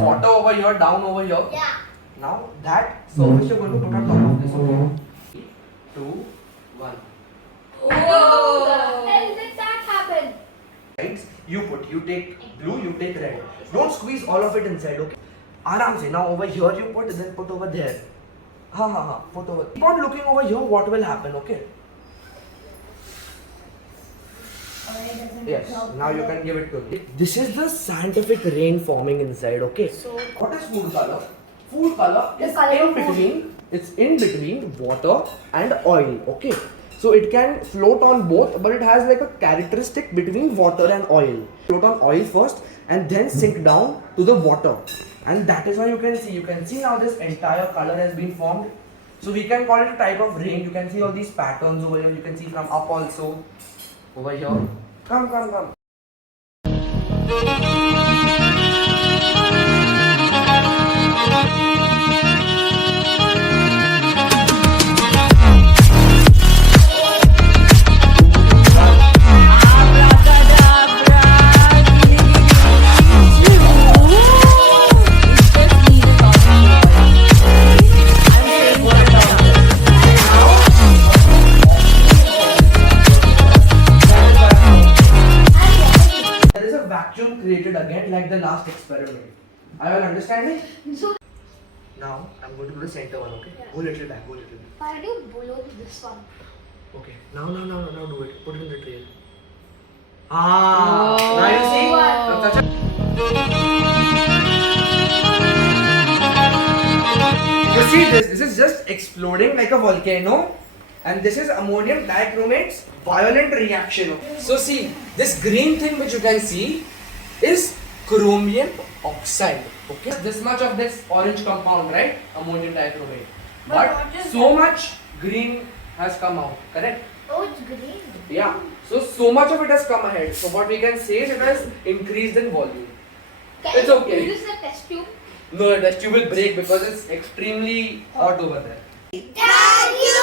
Water over here, down over here. Yeah. Now that surface you're going to put on top of this. Okay. 2, 1. Whoa! How the hell did that happen? Right? You take blue, you take red. Don't squeeze all of it inside, okay? Aram se. Now over here you put, then put over there. Put over. Keep on looking over here, what will happen, okay? Yes, now you can give it to me. This is the scientific rain forming inside, okay? So, What is food color? Food color The is color in of food. between. It's in between water and oil, okay? So it can float on both, but it has like a characteristic between water and oil. Float on oil first and then sink down to the water. And that is why you can see now this entire color has been formed. So we can call it a type of rain. You can see all these patterns over here. You can see from up also. Over here. Come. There is a vacuum created again like the last experiment. I will understand it? so Now I'm going to do the center one, okay? Yeah. Go little back. why do you blow this one? Okay. Now do it. Put it in the trail. Now you see? Wow. Now touch it. You see this is just exploding like a volcano. And this is ammonium dichromate's violent reaction. So see, this green thing which you can see is chromium oxide. Okay, this much of this orange compound, right? Ammonium dichromate. But But what is so much green has come out, correct? Oh, it's green. Yeah. So much of it has come ahead. So what we can say is it has increased in volume. Can It's you okay. use the test tube? No, the tube will break because it's extremely hot over there. Thank you.